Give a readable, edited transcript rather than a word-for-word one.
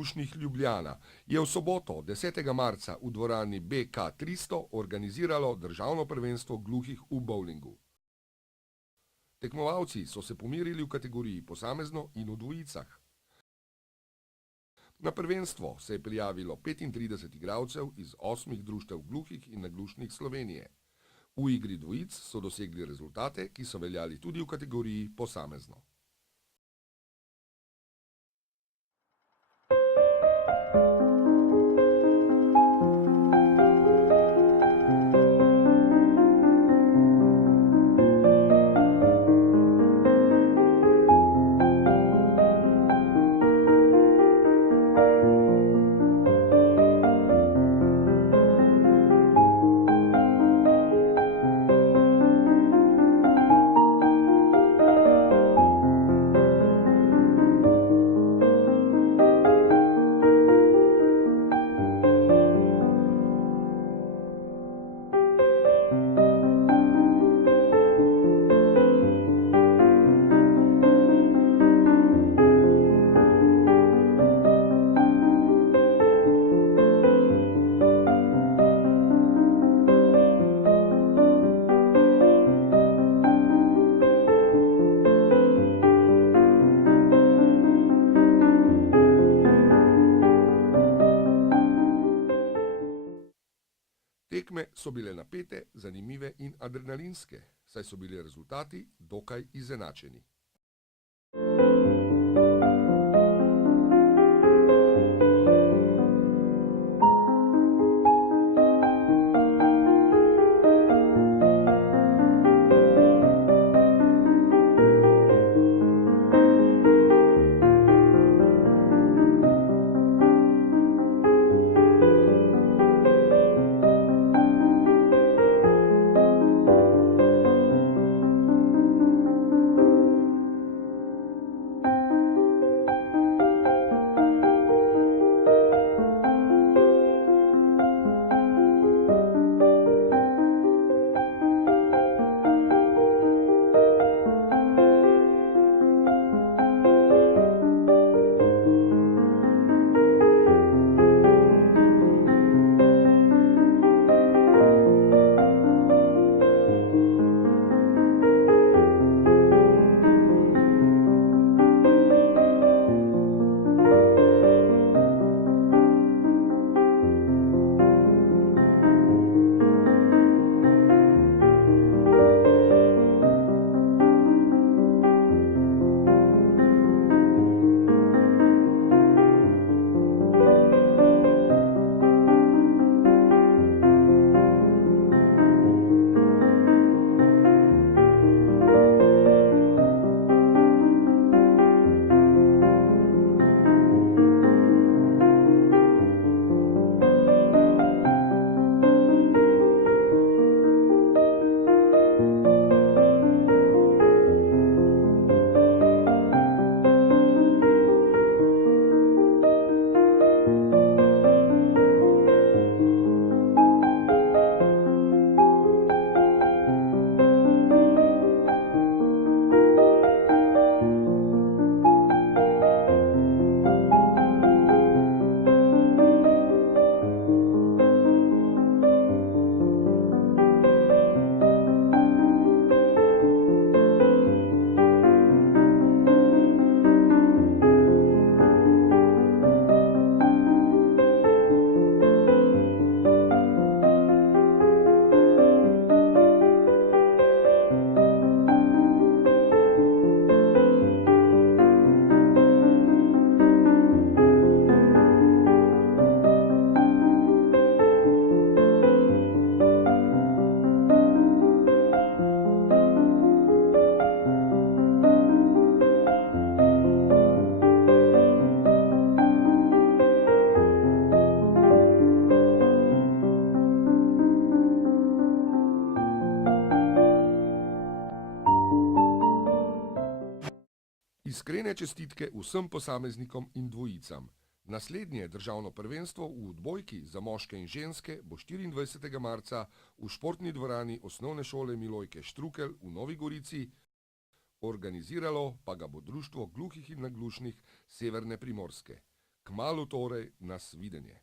naglušnih Ljubljana je v soboto 10. marca v dvorani BK 300 organiziralo državno prvenstvo gluhih v bovlingu. Tekmovalci so se pomerili v kategoriji posamezno in v dvojicah. Na prvenstvo se je prijavilo 35 igralcev iz 8 društev gluhih in naglušnih Slovenije. V igri dvojic so dosegli rezultate, ki so veljali tudi v kategoriji posamezno. Tekme so bile napete, zanimive in adrenalinske, saj so bili rezultati dokaj izenačeni. Iskrene čestitke vsem posameznikom in dvojicam. Naslednje državno prvenstvo v odbojki za moške in ženske bo 24. marca v športni dvorani Osnovne šole Milojke Štrukelj v Novi Gorici, organiziralo pa ga bo Društvo gluhih in naglušnih Severne Primorske. Kmalu torej nas videnje.